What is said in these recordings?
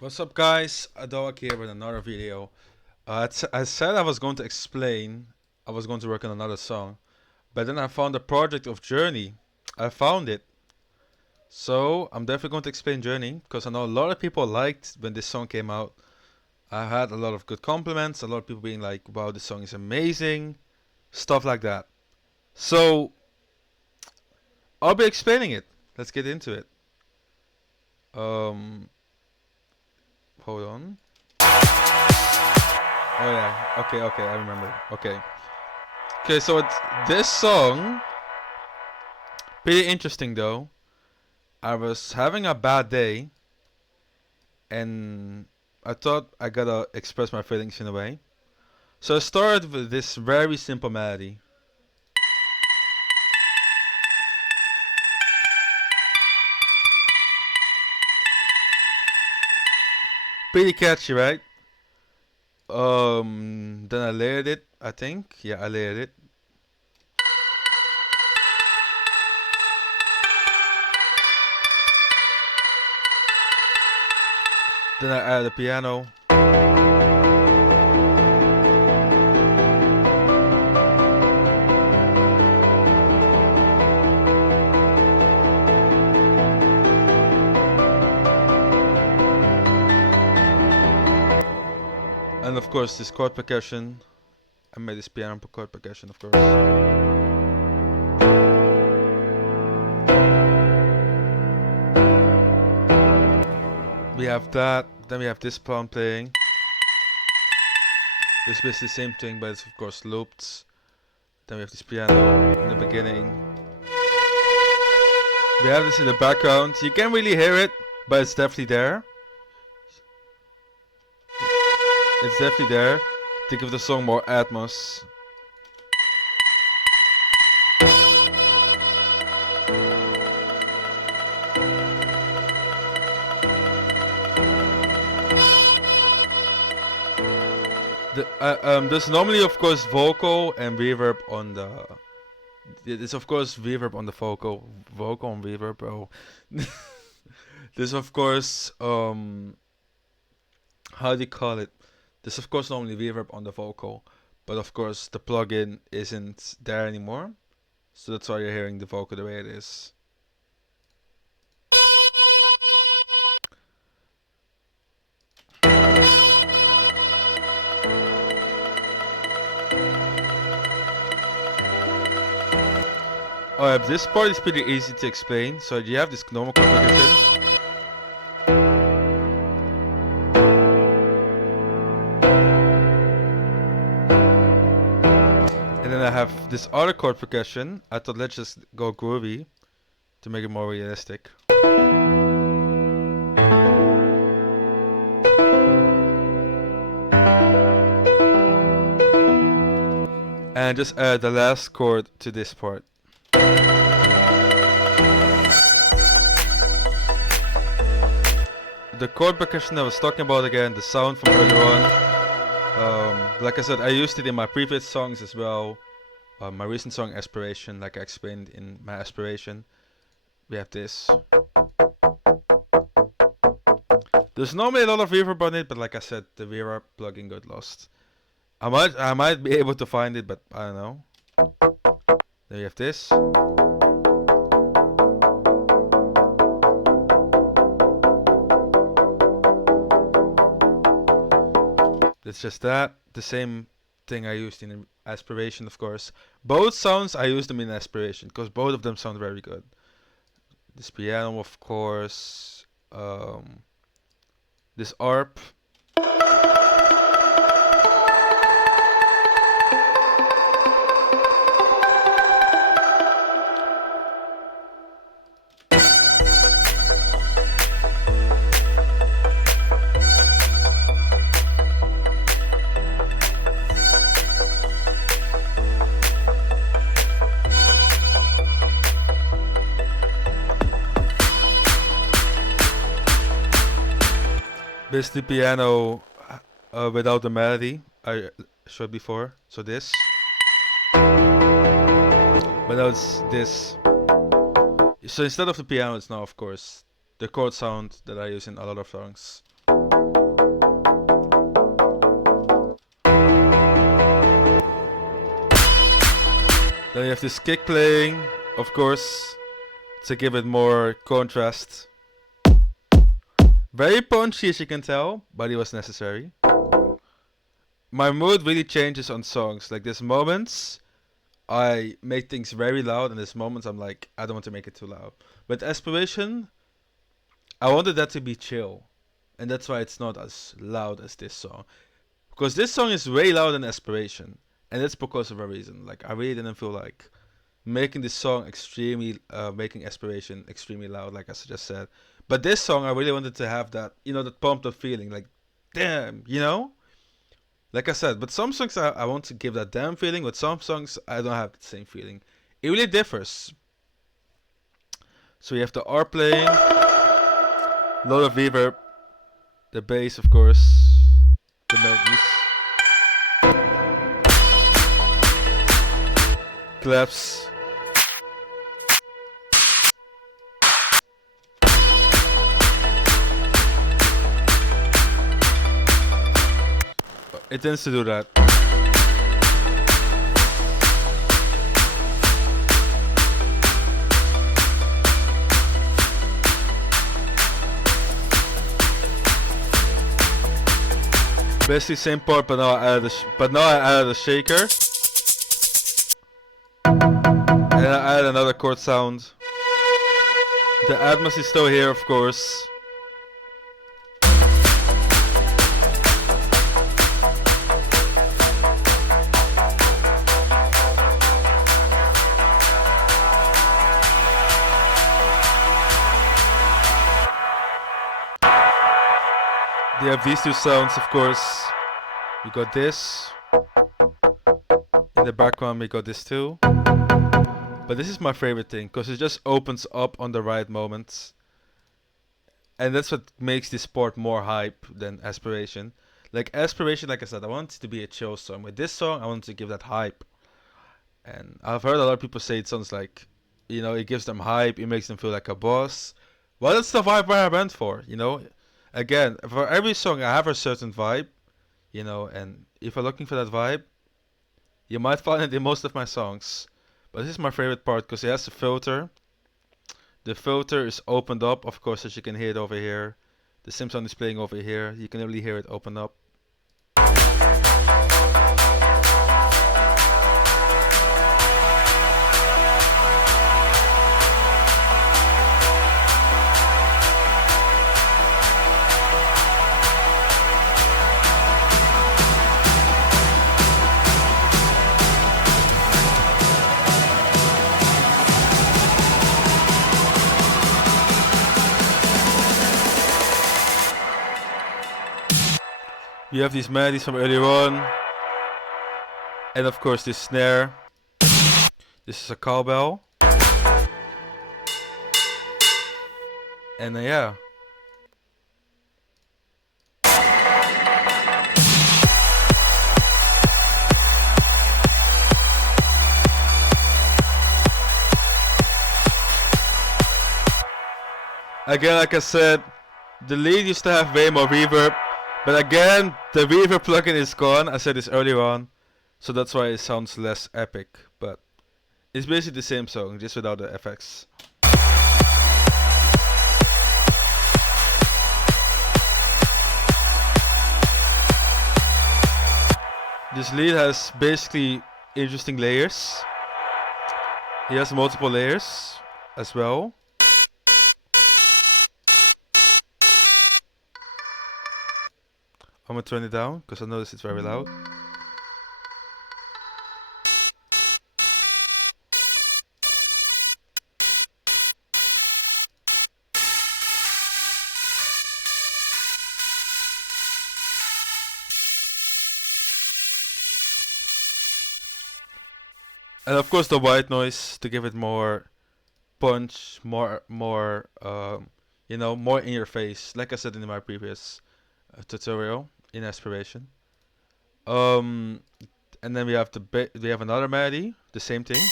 What's up, guys? Adoak here with another video. I said I was going to explain, I was going to work on another song, but then I found the project of Journey. I found it. So I'm definitely going to explain Journey, because I know a lot of people liked when this song came out. I had a lot of good compliments, a lot of people being like, wow, this song is amazing, stuff like that. So I'll be explaining it. Let's get into it. Um, Hold on. Oh yeah. Okay. I remember. Okay. So it's this song. Pretty interesting though. I was having a bad day, and I thought I gotta express my feelings in a way. So I started with this very simple melody. Pretty catchy, right? Then I layered it. I think. Yeah, I layered it. Then I added the piano. And of course, this chord percussion. I made this piano chord percussion, of course. We have that. Then we have this palm playing. It's basically the same thing, but it's of course looped. Then we have this piano in the beginning. We have this in the background. You can't really hear it, but it's definitely there. It's definitely there to give the song more atmos. There's normally, of course, vocal and reverb on the. There's of course reverb on the vocal and reverb, bro. There's of course how do you call it? There's of course normally reverb on the vocal, but of course the plugin isn't there anymore, so that's why you're hearing the vocal the way it is. Oh yeah, this part is pretty easy to explain. So you have this normal chord progression. And then I have this other chord progression. I thought let's just go groovy to make it more realistic. And just add the last chord to this part. The chord percussion I was talking about again, the sound from earlier on. Like I said, I used it in my previous songs as well. My recent song Aspiration, like I explained in my Aspiration, we have this. There's normally a lot of reverb on it, but like I said, the reverb plugin got lost. I might be able to find it, but I don't know. Then we have this. It's just that, the same thing I used in Aspiration, of course. Both sounds, I used them in Aspiration, because both of them sound very good. This piano, of course. This ARP. Basically piano without the melody I showed before. So this. But now it's this. So instead of the piano, it's now of course the chord sound that I use in a lot of songs. Then you have this kick playing, of course, to give it more contrast. Very punchy, as you can tell, but it was necessary. My mood really changes on songs. Like, there's moments I make things very loud, and there's moments I'm like, I don't want to make it too loud. But Aspiration, I wanted that to be chill, and that's why it's not as loud as this song. Because this song is way louder than Aspiration, and that's because of a reason. Like, I really didn't feel like making this song making Aspiration extremely loud, like I just said. But this song, I really wanted to have that, that pumped up feeling, like, damn, Like I said, but some songs I want to give that damn feeling, but some songs I don't have the same feeling. It really differs. So you have the R playing, a lot of reverb, the bass, of course, the melodies, claps. It tends to do that. Basically same part, but now I added a shaker, and I added another chord sound. The Atmos is still here, of course. We have these two sounds, of course. We got this. In the background, we got this too. But this is my favorite thing, because it just opens up on the right moments. And that's what makes this part more hype than Aspiration. Like Aspiration, like I said, I want it to be a chill song. With this song, I want to give that hype. And I've heard a lot of people say it sounds like, it gives them hype, it makes them feel like a boss. Well, that's the vibe I went for, Again, for every song I have a certain vibe, and if you're looking for that vibe, you might find it in most of my songs. But this is my favorite part because it has a filter. The filter is opened up, of course, as you can hear it over here. The sim sound is playing over here. You can really hear it open up. You have these melodies from earlier on. And of course this snare. This is a cowbell. And yeah. Again, like I said, the lead used to have way more reverb. But again, the reverb plugin is gone. I said this earlier on, so that's why it sounds less epic. But it's basically the same song, just without the effects. This lead has basically interesting layers. He has multiple layers as well. I'm gonna turn it down because I notice it's very loud. And of course the white noise to give it more punch, more more in your face, like I said in my previous tutorial in Aspiration. And then we have another melody, the same thing,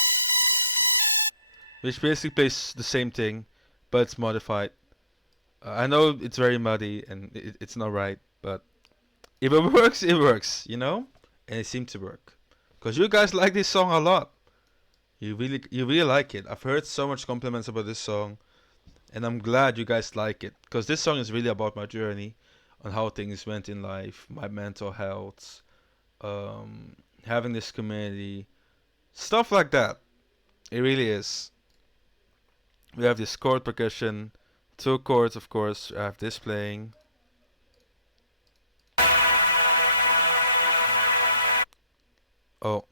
which basically plays the same thing, but it's modified. I know it's very muddy and it's not right, but if it works, it works, you know? And it seemed to work. Because you guys like this song a lot. You really like it. I've heard so much compliments about this song, and I'm glad you guys like it. Because this song is really about my journey, on how things went in life, my mental health, um, having this community, stuff like that. It really is. We have this chord percussion, two chords, of course. I have this playing. Oh,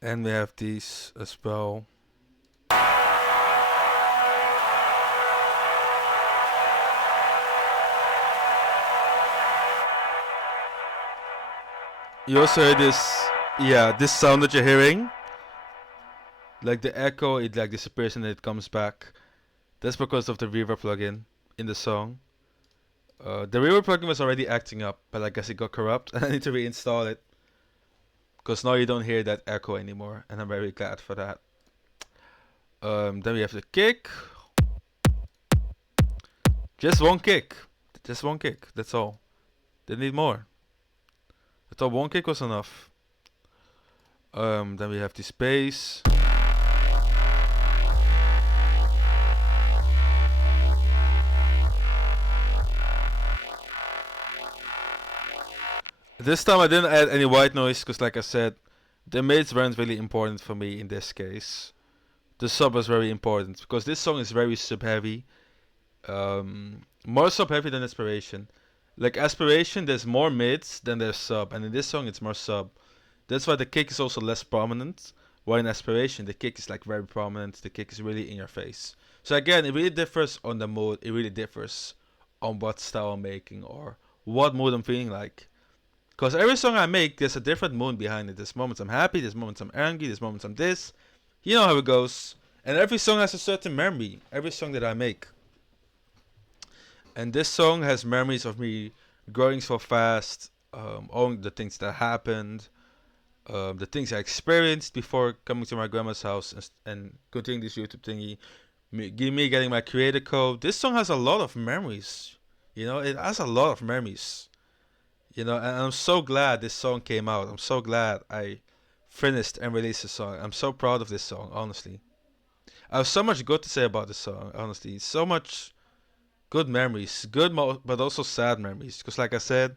and we have these as well. You also hear this, yeah, this sound that you're hearing, like the echo, it like disappears and then it comes back. That's because of the reverb plugin in the song. The reverb plugin was already acting up, but I guess it got corrupt, and I need to reinstall it because now you don't hear that echo anymore, and I'm very glad for that. Then we have the kick. Just one kick. Just one kick. That's all. They need more. I thought one kick was enough. Then we have the bass. This time I didn't add any white noise because, like I said, the mids weren't really important for me in this case. The sub was very important because this song is very sub heavy. More sub heavy than Aspiration. Like Aspiration, there's more mids than there's sub, and in this song it's more sub. That's why the kick is also less prominent. While in Aspiration, the kick is like very prominent. The kick is really in your face. So again, it really differs on the mood. It really differs on what style I'm making or what mood I'm feeling like. Because every song I make, there's a different mood behind it. There's moments I'm happy, there's moments I'm angry, there's moments I'm this. You know how it goes. And every song has a certain memory. Every song that I make. And this song has memories of me growing so fast, all the things that happened, the things I experienced before coming to my grandma's house and continuing this YouTube thingy, me getting my creator code. This song has a lot of memories. You know, it has a lot of memories. You know, and I'm so glad this song came out. I'm so glad I finished and released the song. I'm so proud of this song, honestly. I have so much good to say about this song, honestly. So much good memories, but also sad memories. Because, like I said,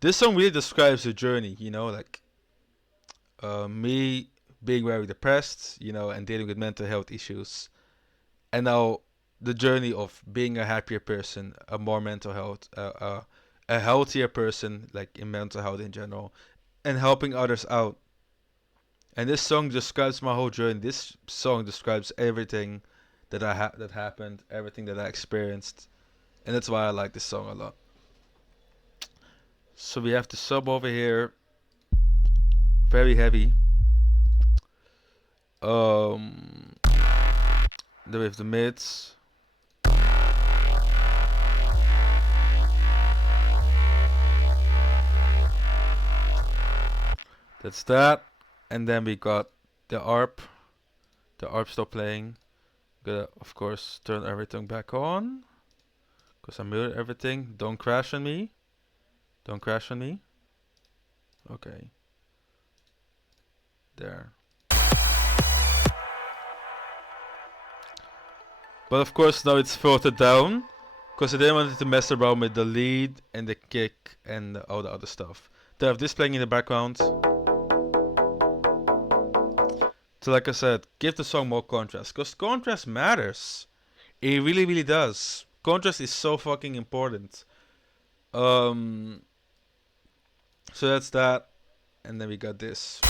this song really describes the journey. You know, like me being very depressed, you know, and dealing with mental health issues, and now the journey of being a happier person, a more mental health, a healthier person, like in mental health in general, and helping others out. And this song describes my whole journey. This song describes everything that happened, everything that I experienced, and that's why I like this song a lot. So we have the sub over here, very heavy. Um, then we have the mids. That's that. And then we got the ARP. The ARP stopped playing. Gotta, of course, turn everything back on. Because I muted everything. Don't crash on me. Don't crash on me. Okay. There. But of course now it's filtered down. Because I didn't want to mess around with the lead and the kick and all the other stuff. They have this playing in the background. So like I said, give the song more contrast. Because contrast matters. It really, really does. Contrast is so fucking important. So that's that. And then we got this.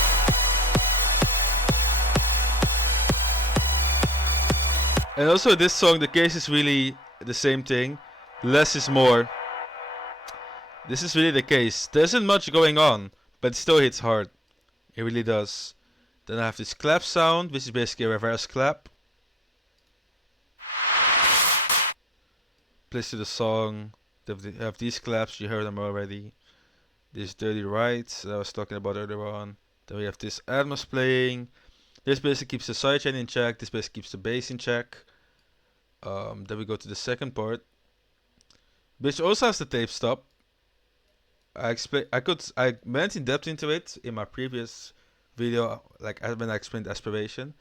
And also this song, the case is really the same thing. Less is more. This is really the case. There isn't much going on, but it still hits hard. It really does. Then I have this clap sound, which is basically a reverse clap. Plays to the song. They have these claps, you heard them already. These dirty rights that I was talking about earlier on. Then we have this Atmos playing. This basically keeps the sidechain in check. This basically keeps the bass in check. Then we go to the second part, which also has the tape stop. I went in depth into it in my previous video, like when I explained aspiration.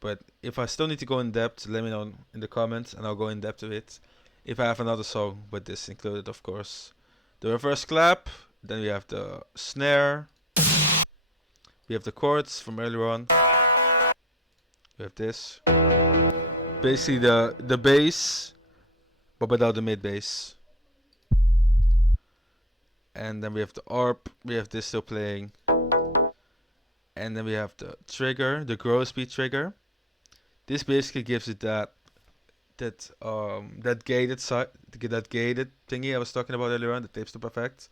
But if I still need to go in depth, let me know in the comments, and I'll go in depth with it. If I have another song with this included, of course. The reverse clap. Then we have the snare. We have the chords from earlier on. We have this. Basically the bass, but without the mid bass. And then we have the ARP. We have this still playing. And then we have the trigger, the grow speed trigger. This basically gives it that gated thingy I was talking about earlier on, the tape stop effect.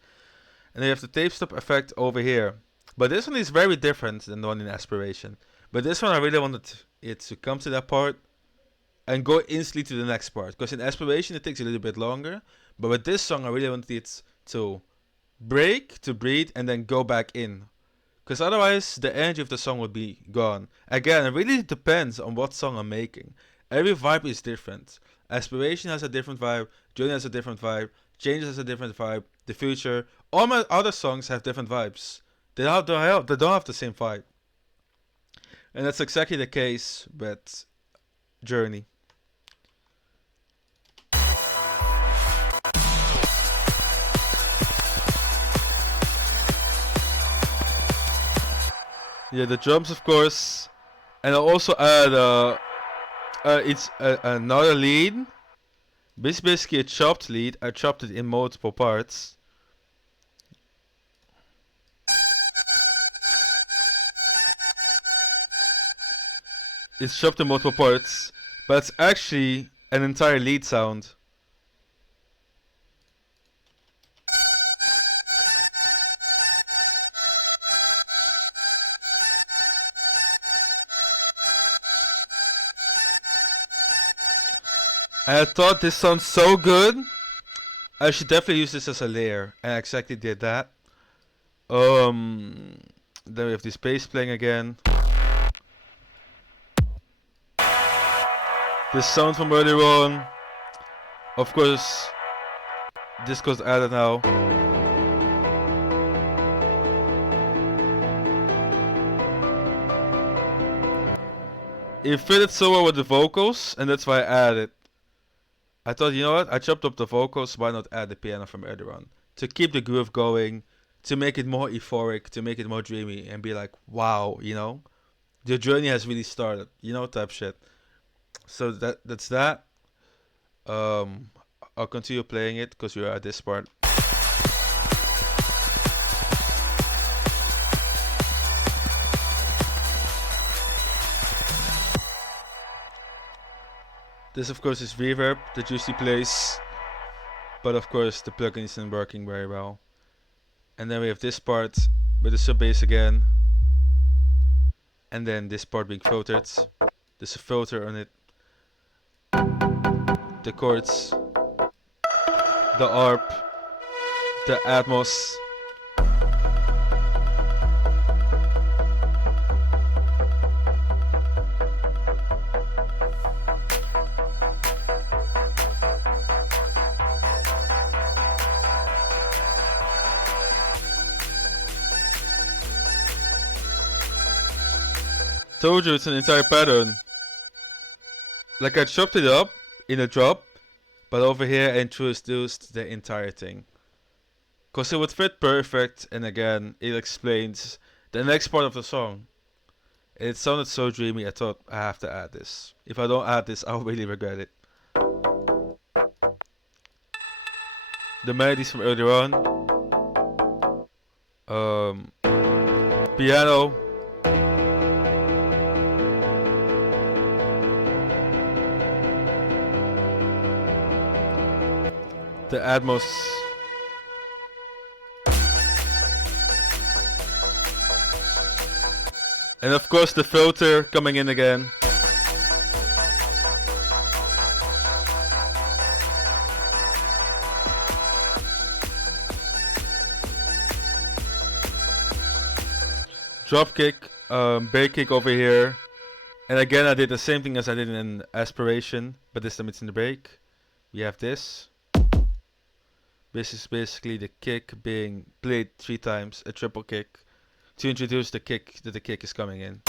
And then you have the tape stop effect over here. But this one is very different than the one in Aspiration. But this one I really wanted it to come to that part and go instantly to the next part. Because in Aspiration it takes a little bit longer. But with this song I really wanted it to break, to breathe, and then go back in. Because otherwise the energy of the song would be gone. Again, it really depends on what song I'm making. Every vibe is different. Aspiration has a different vibe, Journey has a different vibe, Changes has a different vibe, The Future, all my other songs have different vibes. They don't have the same vibe. And that's exactly the case with Journey. Yeah, the drums, of course, and I also add another lead. This is basically a chopped lead. I chopped it in multiple parts. It's chopped in multiple parts, but it's actually an entire lead sound. I thought this sounds so good. I should definitely use this as a layer, and I exactly did that. Then we have this bass playing again. This sound from earlier on. Of course, this goes added now. It fitted so well with the vocals, and that's why I added it. I thought, you know what? I chopped up the vocals, why not add the piano from earlier on? To keep the groove going, to make it more euphoric, to make it more dreamy, and be like, wow, you know? The journey has really started, you know, type shit. So that's that. I'll continue playing it because we're at this part. This of course is reverb that Juicy plays, but of course the plugin isn't working very well. And then we have this part with the sub bass again, and then this part being filtered. There's a filter on it. The chords, the ARP, the Atmos. Told you it's an entire pattern. Like I chopped it up in a drop, but over here I introduced the entire thing. Cause it would fit perfect, and again, it explains the next part of the song. It sounded so dreamy, I thought I have to add this. If I don't add this, I'll really regret it. The melodies from earlier on. Piano. The Atmos. And of course the filter coming in again. drop kick, break kick over here. And again, I did the same thing as I did in Aspiration, but this time it's in the break. We have this. This is basically the kick being played 3 times, a triple kick, to introduce the kick that the kick is coming in.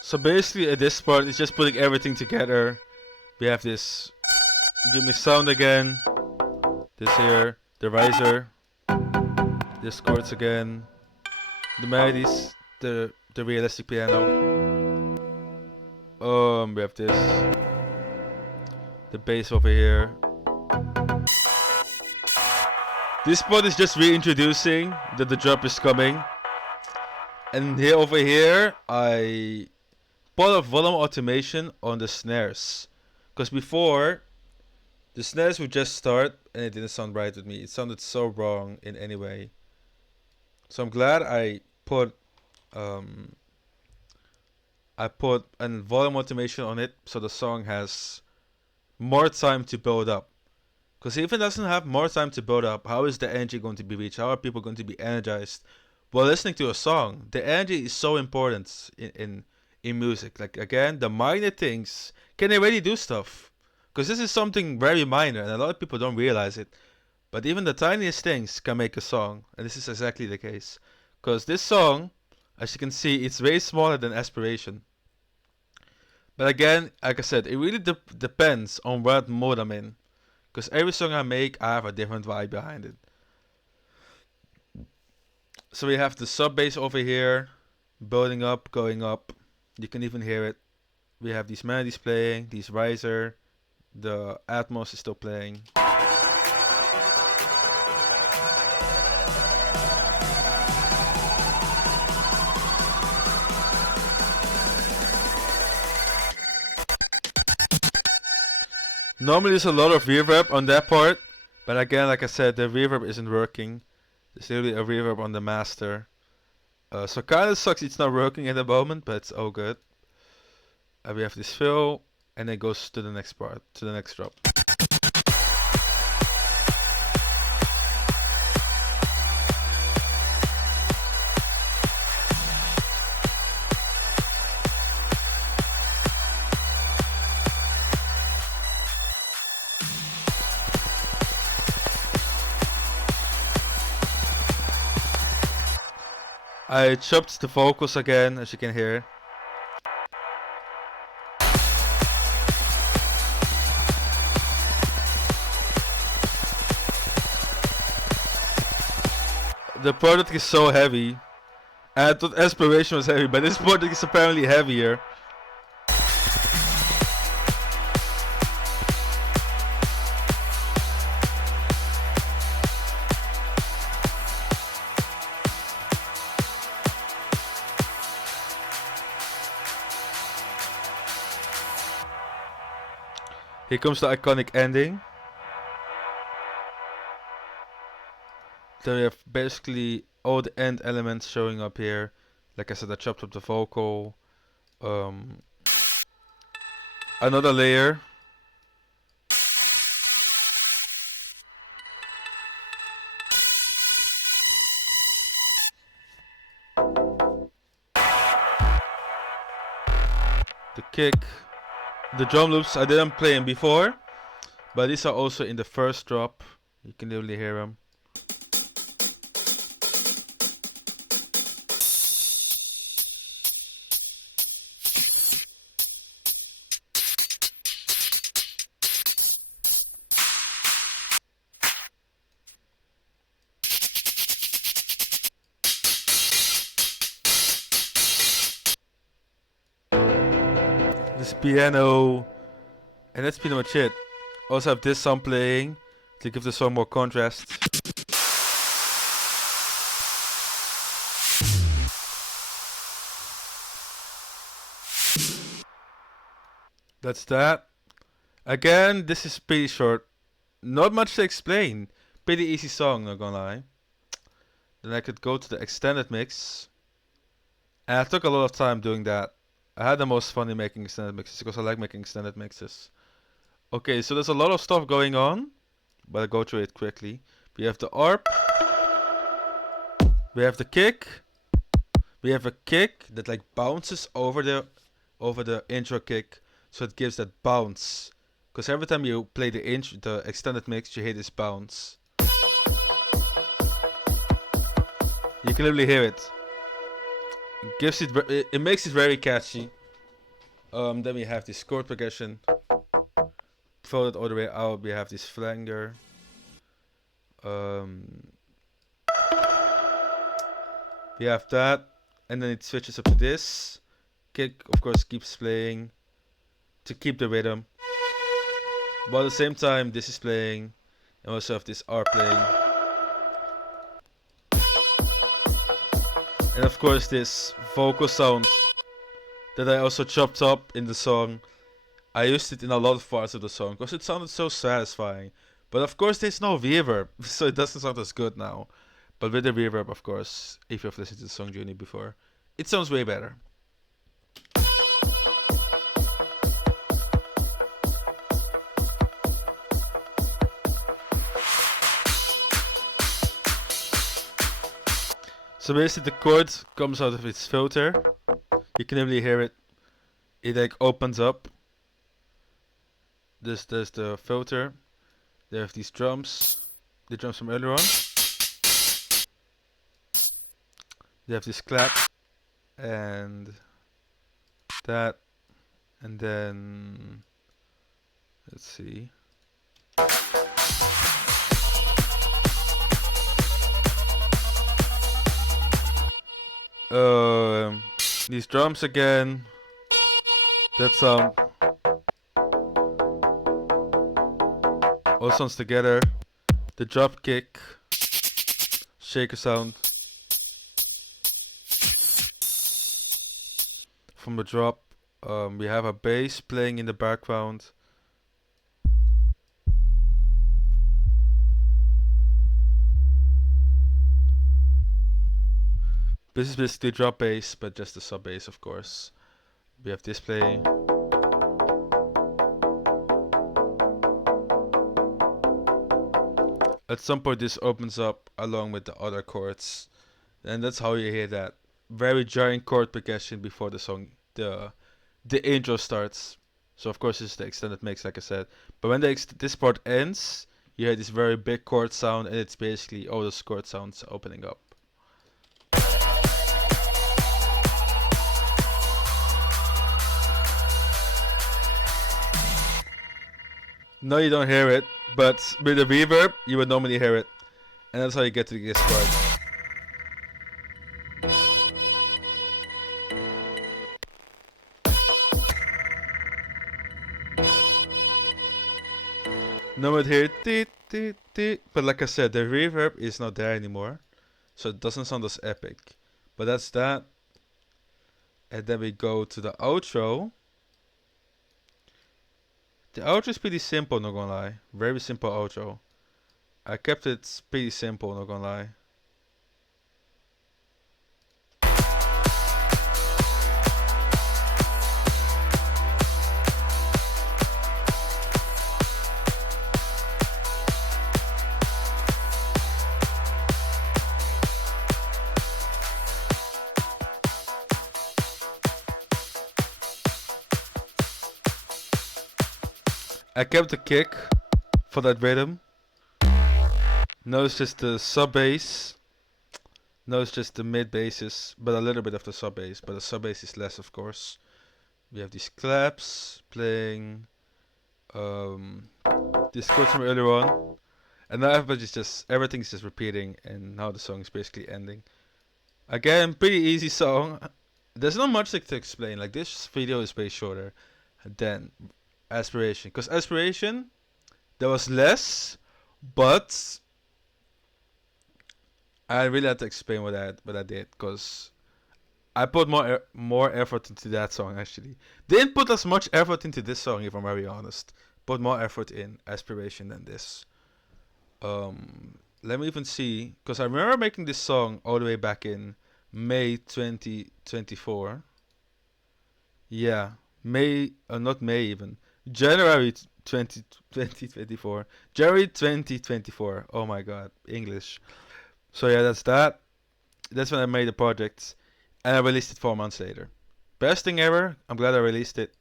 So basically at this part it's just putting everything together. We have this Jimmy sound again, this here, the riser, this chords again, the melodies, the realistic piano. We have this, the bass over here. This part is just reintroducing that the drop is coming. And here over here I put a volume automation on the snares, because before the snares would just start and it didn't sound right with me. It sounded so wrong in any way. So I'm glad I put a volume automation on it, so the song has more time to build up. Because if it doesn't have more time to build up, how is the energy going to be reached? How are people going to be energized while listening to a song? The energy is so important in music. Like, again, the minor things can already do stuff, because this is something very minor and a lot of people don't realize it, but even the tiniest things can make a song, and this is exactly the case. Because this song, as you can see, it's way smaller than Aspiration, but again, like I said, it really depends on what mode I'm in, because every song I make, I have a different vibe behind it. So we have the sub bass over here building up, going up. You can even hear it. We have these melodies playing, these riser, the Atmos is still playing. Normally there's a lot of reverb on that part, but again, like I said, the reverb isn't working. There's literally a reverb on the master. So kinda sucks it's not working at the moment, but it's all good. We have this fill, and it goes to the next part, to the next drop. I chopped the vocals again, as you can hear. The product is so heavy. I thought Aspiration was heavy, but this product is apparently heavier. Here comes the iconic ending. Then we have basically all the end elements showing up here. Like I said, I chopped up the vocal. Another layer. The kick. The drum loops, I didn't play them before, but these are also in the first drop. You can literally hear them. This piano, and that's pretty much it. Also have this song playing to give the song more contrast. That's that. Again, this is pretty short. Not much to explain. Pretty easy song, not gonna lie. Then I could go to the extended mix. And I took a lot of time doing that. I had the most fun in making extended mixes because I like making extended mixes. Okay, so there's a lot of stuff going on, but I'll go through it quickly. We have the ARP. We have the kick. We have a kick that like bounces over the intro kick, so it gives that bounce. Because every time you play the extended mix, you hear this bounce. You can literally hear it. It makes it very catchy. Then we have this chord progression. Throw it all the way out. We have this flanger. We have that, and then it switches up to this. Kick, of course, keeps playing to keep the rhythm. But at the same time, this is playing, and we also have this R playing. And of course, this vocal sound that I also chopped up in the song. I used it in a lot of parts of the song because it sounded so satisfying. But of course, there's no reverb, so it doesn't sound as good now. But with the reverb, of course, if you've listened to the song Journey before, it sounds way better. So basically, the chord comes out of its filter. You can really hear it. It like opens up. There's the filter. They have these drums. The drums from earlier on. They have this clap. And that. And then... let's see. These drums again. That sound. All sounds together. The drop kick. Shaker sound. From the drop. We have a bass playing in the background. This is basically drop bass, but just the sub bass, of course. We have this playing. At some point, this opens up along with the other chords, and that's how you hear that very giant chord progression before the song, the intro starts. So of course, it's the extended mix, like I said. But when this part ends, you hear this very big chord sound, and it's basically all those chord sounds opening up. No, you don't hear it, but with the reverb, you would normally hear it. And that's how you get to this part. No one hear it, but like I said, the reverb is not there anymore. So it doesn't sound as epic. But that's that. And then we go to the outro. The outro is pretty simple, not gonna lie. Very simple outro. I kept it pretty simple, not gonna lie. I kept the kick for that rhythm. No, it's just the sub bass. No, it's just the mid basses, but a little bit of the sub bass. But the sub bass is less, of course. We have these claps playing. This chord from earlier on, and now everything's just repeating, and now the song is basically ending. Again, pretty easy song. There's not much to explain. Like this video is way shorter than Aspiration, because Aspiration There was less, but I really had to explain what I did, because I put more effort into that song actually. Didn't put as much effort into this song, if I'm very honest. Put more effort in Aspiration than this. Let me even see, because I remember making this song all the way back in May 2024. Yeah, May, not May even. January 2024. January 2024. Oh my god, English. So yeah, that's that. That's when I made the project, and I released it 4 months later. Best thing ever. I'm glad I released it.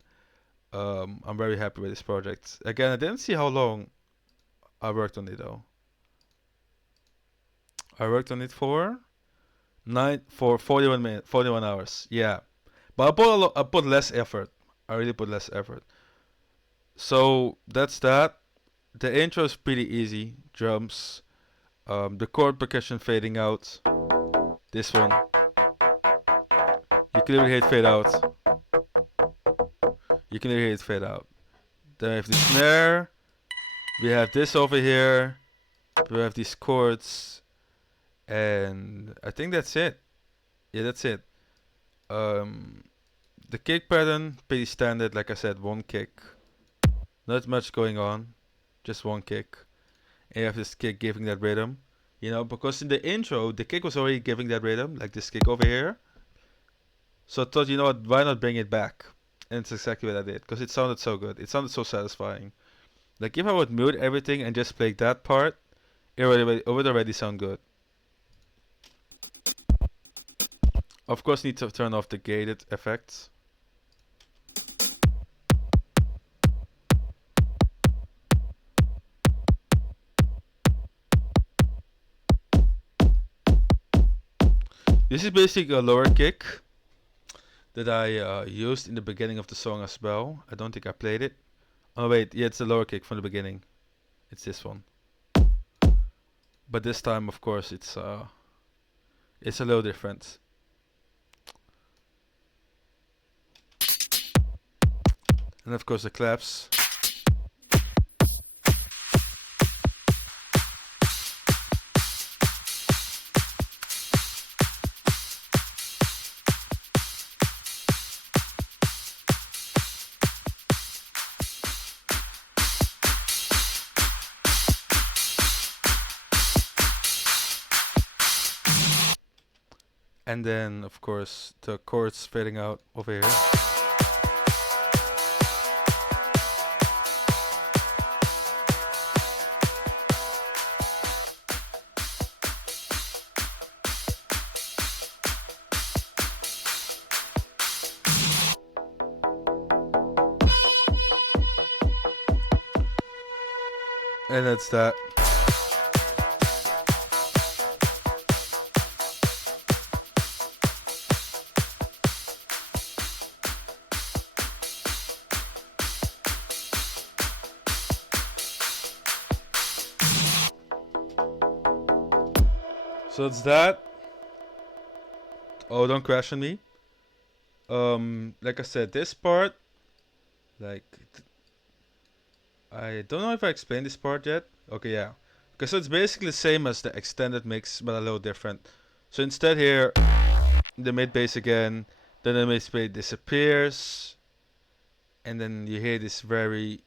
I'm very happy with this project. Again, I didn't see how long I worked on it though. I worked on it for 41 minutes, 41 hours. Yeah, but I put less effort. I really put less effort. So that's that. The intro is pretty easy. Drums, the chord percussion fading out. This one, you clearly hear it fade out. You can hear it fade out. Then we have the snare. We have this over here. We have these chords, and I think that's it. Yeah, that's it. Um, the kick pattern pretty standard. Like I said, one kick. Not much going on, just one kick. And you have this kick giving that rhythm. You know, because in the intro, the kick was already giving that rhythm, like this kick over here. So I thought, you know what, why not bring it back? And it's exactly what I did, because it sounded so good. It sounded so satisfying. Like if I would mute everything and just play that part, it would already sound good. Of course, need to turn off the gated effects. This is basically a lower kick that I used in the beginning of the song as well. I don't think I played it. Oh wait, yeah, it's a lower kick from the beginning. It's this one. But this time, of course, it's a little different. And of course the claps. And then, of course, the chords fading out over here. And that's that. So it's that. Oh, don't crash on me. Like I said, this part, like, I don't know if I explained this part yet. Okay, yeah. Because so it's basically the same as the extended mix, but a little different. So instead here, the mid bass again, then the mid bass disappears, and then you hear this very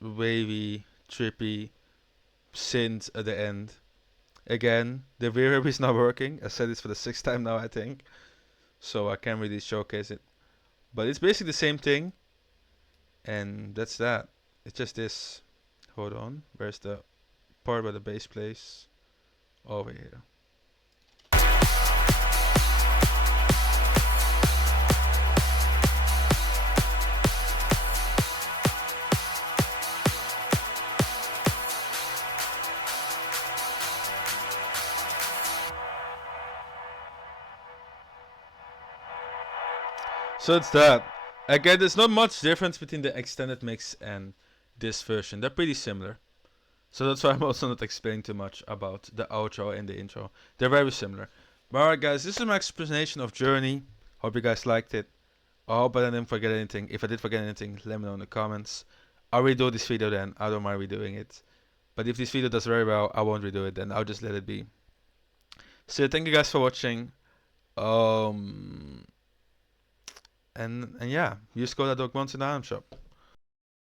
wavy, trippy synth at the end. Again, the reverb is not working. I said this for the 6th time now, I think. So I can't really showcase it. But it's basically the same thing. And that's that. It's just this. Hold on. Where's the part where the bass plays? Over here. So it's that. Again, there's not much difference between the extended mix and this version. They're pretty similar. So that's why I'm also not explaining too much about the outro and the intro. They're very similar. But alright guys, this is my explanation of Journey. Hope you guys liked it. I hope I didn't forget anything. If I did forget anything, let me know in the comments. I'll redo this video then. I don't mind redoing it. But if this video does very well, I won't redo it then. I'll just let it be. So thank you guys for watching. Um, and yeah, use code Dog in the item shop.